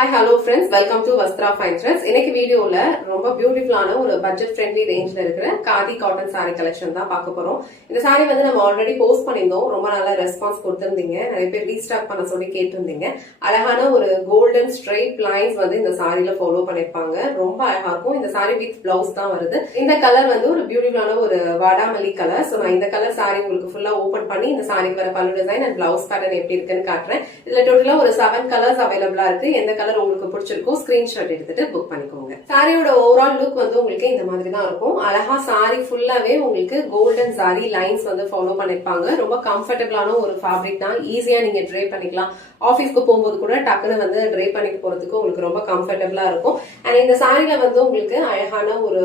Hi hello friends, welcome to Vastra fine threads. இன்னைக்கு வீடியோல ரொம்ப பியூட்டிஃபுல்லான ஒரு பட்ஜெட் ஃப்ரெண்ட்லி ரேஞ்ச்ல இருக்கிற காதி காட்டன் சாரி கலெக்ஷன் தான் பார்க்க போறோம். இந்த சாரி வந்து நம்ம ஆல்ரெடி போஸ்ட் பண்ணியிருந்தோம், ரொம்ப நல்ல ரெஸ்பான்ஸ் கொடுத்திருந்தீங்க, நிறைய பேர் ரீஸ்டாக் பண்ண சொல்லி கேட்டிருந்தீங்க. அழகான ஒரு கோல்டன் ஸ்ட்ரெயிட் லைன்ஸ் வந்து இந்த சாரியில ஃபாலோ பண்ணிருப்பாங்க, ரொம்ப அழகா இருக்கும். இந்த சாரி வித் பிளவுஸ் தான் வருது. இந்த கலர் வந்து ஒரு பியூட்டிஃபுல்லான ஒரு வாடாமல்லி கலர். ஸோ நான் இந்த கலர் சாரி உங்களுக்கு ஃபுல்லா ஓபன் பண்ணி இந்த சாரிக்கு வர பல்லு டிசைன் அண்ட் பிளவுஸ் பேட்டர்ன் எப்படி இருக்குன்னு காட்டுறேன். இதுல டோட்டலா ஒரு 7 கலர்ஸ் அவைலபிளா இருக்கு. எந்த கலர் உங்களுக்கு பிடிச்சிருக்கோ ஸ்கிரீன்ஷாட் எடுத்துட்டு புக் பண்ணிக்கோங்க. சாரியோட ஓவரால் லுக் வந்து உங்களுக்கு இந்த மாதிரி தான் இருக்கும். அழகா சாரி ஃபுல்லாவே உங்களுக்கு கோல்டன் சாரி லைன்ஸ் வந்து ஃபாலோ பண்ணிருப்பாங்க. ரொம்ப கம்ஃபர்டபிளான ஒரு ஃபேப்ரிக் தான், ஈஸியா நீங்க ட்ரை பண்ணிக்கலாம். ஆபீஸ்க்கு போகும்போது கூட டக்குன்னு வந்து ட்ரை பண்ணிட்டு போறதுக்கு உங்களுக்கு ரொம்ப கம்ஃபர்டபிளா இருக்கும். அண்ட் இந்த சாரில வந்து உங்களுக்கு அழகான ஒரு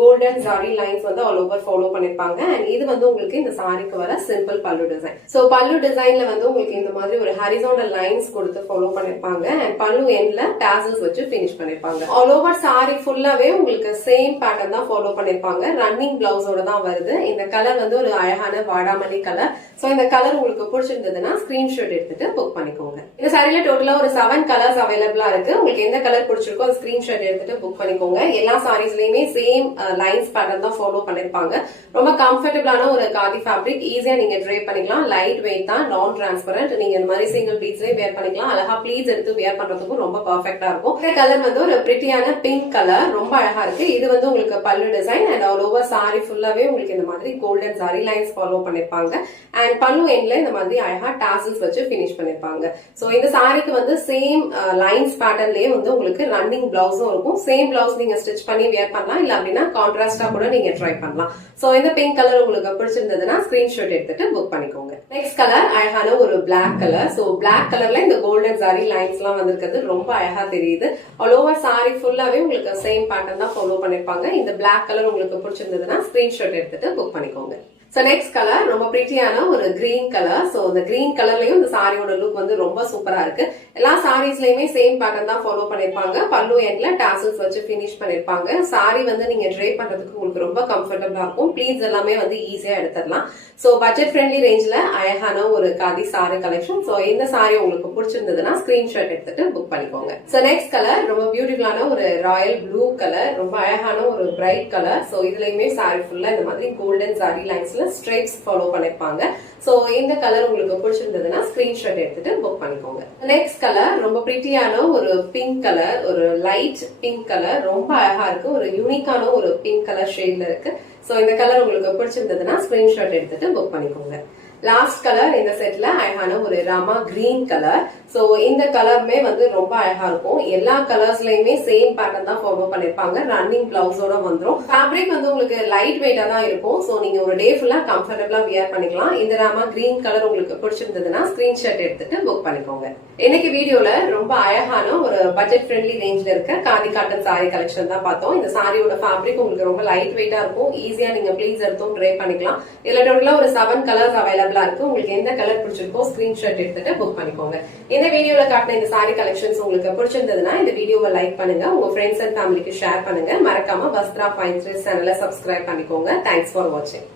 கோல்டன் சாரி லைன்ஸ் வந்து ஆல் ஓவர் ஃபாலோ பண்ணிருப்பாங்க. அண்ட் இது வந்து உங்களுக்கு இந்த சாரிக்கு வர சிம்பிள் பல்லு டிசைன். சோ பல்லு டிசைன்ல வந்து உங்களுக்கு இந்த மாதிரி ஒரு ஹரிசாண்டல் லைன்ஸ் கொடுத்து ஃபாலோ பண்ணிருப்பாங்க. அண்ட் பல்லு எண்ட்ல டாசல்ஸ் வச்சு பினிஷ் பண்ணிருப்பாங்க. ஆல் ஓவர் சாரி ஃபுல்லாவே உங்களுக்கு சேம் பேட்டர்ன் தான் ஃபாலோ பண்ணிருப்பாங்க. ரன்னிங் பிளவுஸோட தான் வருது. இந்த கலர் வந்து ஒரு அழகான வாடாமல்லி கலர். சோ இந்த கலர் உங்களுக்கு பிடிச்சிருந்ததுன்னா ஸ்கிரீன்ஷாட் எடுத்துட்டு புக் பண்ணிக்கோங்க. இந்த சாரில டோட்டலா ஒரு 7 கலர்ஸ் அவைலபிளா இருக்கு. உங்களுக்கு எந்த கலர் பிடிச்சிருக்கோ அது ஸ்கிரீன்ஷாட் எடுத்துட்டு புக் பண்ணிக்கோங்க. எல்லா சாரீஸ்லயுமே சேம் லைன்ஸ் பேட்டர்ன் தான் ஃபாலோ பண்ணிருப்பாங்க. ரொம்ப கம்ஃபர்டபிளான ஒரு காதி ஃபேப்ரிக், ஈஸியா நீங்க ட்ரை பண்ணிக்கலாம். லைட் வெயிட் தான், நான் டிரான்ஸ்பரண்ட். நீங்க இந்த மாதிரி சிங்கிள் பீட்ஸ்லயே வேர் பண்ணிக்கலாம். அழகா ப்ளீட்ஸ் எடுத்து வேர் பண்றதுக்கும் ரொம்ப பர்ஃபெக்டா இருக்கும். இந்த கலர் வந்து ஒரு பிரிட்டியான பிங்க் கலர், ரொம்ப அழகா இருக்கு. இது வந்து உங்களுக்கு பல்லு design and all over sorry ஃபுல்லாவே உங்களுக்கு இந்த மாதிரி கோல்டன் சாரி லைன்ஸ் ஃபாலோ பண்ணிருப்பாங்க. அண்ட் பல்லு எண்ட்ல இந்த மாதிரி அழகா டாசல்ஸ் வச்சு பினிஷ் பண்ணிருப்பாங்க. சோ இந்த சாரிக்கு வந்து சேம் லைன்ஸ் பேட்டர்ன்லயே வந்து உங்களுக்கு ரன்னிங் பிளவுஸும் இருக்கும். சேம் பிளவுஸ் நீங்க ஸ்டிச் பண்ணி வேர் பண்ணலாம், இல்ல அப்படின்னா கான்ட்ராஸ்டா கூட நீங்க ட்ரை பண்ணலாம். சோ இந்த பிங்க் கலர் உங்களுக்கு பிடிச்சிருந்ததுன்னா ஸ்கிரீன்ஷாட் எடுத்துட்டு புக் பண்ணிக்கோங்க. நெக்ஸ்ட் கலர் அழகான ஒரு பிளாக் கலர். சோ பிளாக் கலர்ல இந்த கோல்டன் சாரி லைன்ஸ் எல்லாம் வந்திருக்கிறது ரொம்ப அழகா தெரியுது. ஆல் ஓவர் சாரி ஃபுல்லாவே உங்களுக்கு சேம் பேட்டர்ன் தான் ஃபாலோ பண்ணிருப்பாங்க. இந்த பிளாக் கலர் உங்களுக்கு பிடிச்சிருந்ததுன்னா ஸ்கிரீன்ஷாட் எடுத்துட்டு புக் பண்ணிக்கோங்க. சோ நெக்ஸ்ட் கலர் ரொம்ப பிரிட்டியான ஒரு கிரீன் கலர். சோ இந்த கிரீன் கலர்லயும் இந்த சாரியோட லுக் வந்து ரொம்ப சூப்பரா இருக்கு. எல்லா சாரீஸ்லயுமே சேம் பேட்டர்ன் தான் ஃபாலோ பண்ணிருப்பாங்க. பல்லு எண்ட்ல டாசல்ஸ் வச்சு பினிஷ் பண்ணிருப்பாங்க. சாரி வந்து நீங்க ட்ரை பண்றதுக்கு உங்களுக்கு ரொம்ப கம்ஃபர்டபிளா இருக்கும். ப்ளீட்ஸ் எல்லாமே வந்து ஈஸியா எடுத்துடலாம். சோ பட்ஜெட் ஃப்ரெண்ட்லி ரேஞ்ச்ல அழகான ஒரு காதி சாரி கலெக்ஷன். சோ இந்த சாரி உங்களுக்கு பிடிச்சிருந்ததுன்னா ஸ்கிரீன்ஷாட் எடுத்துட்டு புக் பண்ணிக்கோங்க. சோ நெக்ஸ்ட் கலர் ரொம்ப பியூட்டிஃபுல்லான ஒரு ராயல் ப்ளூ கலர், ரொம்ப அழகான ஒரு பிரைட் கலர். சோ இதுலயுமே சாரி ஃபுல்லா இந்த மாதிரி கோல்டன் சாரி லைன்ஸ்ல ஸ்ட்ரைப்ஸ் ஃபாலோ பண்ணிருப்பாங்க. சோ இந்த கலர் உங்களுக்கு பிடிச்சிருந்ததுன்னா ஸ்கிரீன்ஷாட் எடுத்துட்டு புக் பண்ணிக்கோங்க. நெக்ஸ்ட் கலர் ரொம்ப பிரிட்டியான ஒரு பிங்க் கலர், ஒரு லைட் பிங்க் கலர், ரொம்ப அழகா இருக்கு. ஒரு யூனிக்கான ஒரு பிங்க் கலர் ஷேட்ல இருக்கு. சோ இந்த கலர் உங்களுக்கு பிடிச்சிருந்ததுன்னா ஸ்கிரீன்ஷாட் எடுத்துட்டு புக் பண்ணிக்கோங்க. லாஸ்ட் கலர் இந்த செட்ல அழகான ஒரு ராமா கிரீன் கலர். சோ இந்த கலருமே வந்து ரொம்ப அழகா இருக்கும். எல்லா கலர்ஸ்லயுமே சேம் பேட்டர்ன் தான் ஃபாலோ பண்ணிருப்பாங்க. ரன்னிங் பிளவுஸோட வந்துரும். ஃபேப்ரிக் வந்து உங்களுக்கு லைட் வெயிட்டா தான் இருக்கும். சோ நீங்க ஒரு டே ஃபுல்லா கம்ஃபர்டபிளா வியர் பண்ணிக்கலாம். இந்த ராமா கிரீன் கலர் உங்களுக்கு பிடிச்சிருந்ததுன்னா ஸ்கிரீன்ஷாட் எடுத்துட்டு புக் பண்ணிக்கோங்க. இன்னைக்கு வீடியோல ரொம்ப அழகான ஒரு பட்ஜெட் ஃப்ரெண்ட்லி ரேஞ்ச்ல இருக்க காதி காட்டன் சாரி கலெக்ஷன் தான் பார்த்தோம். இந்த சாரியோட ஃபேப்ரிக் உங்களுக்கு ரொம்ப லைட் வெயிட்டா இருக்கும். ஈஸியா நீங்க ப்ளீட்ஸ் எடுத்தும் ட்ரை பண்ணிக்கலாம். இதுல டோட்டலா ஒரு 7 கலர்ஸ் அவைலபிளா இருக்கு. உங்களுக்கு எந்த கலர் பிடிச்சிருக்கோ ஸ்கிரீன்ஷாட் எடுத்துட்டு புக் பண்ணிக்கோங்க. இந்த வீடியோல காட்டின இந்த சாரி கலெக்ஷன்ஸ் உங்களுக்கு பிடிச்சிருந்ததுன்னா இந்த வீடியோவை லைக் பண்ணுங்க, உங்க ஃப்ரெண்ட்ஸ் அண்ட் ஃபேமிலிக்கு ஷேர் பண்ணுங்க. மறக்காம வஸ்த்ரா ஃபைன் த்ரெட்ஸ் சேனலை சப்ஸ்கிரைப் பண்ணிக்கோங்க. தேங்க்ஸ் ஃபார் வாட்சிங்.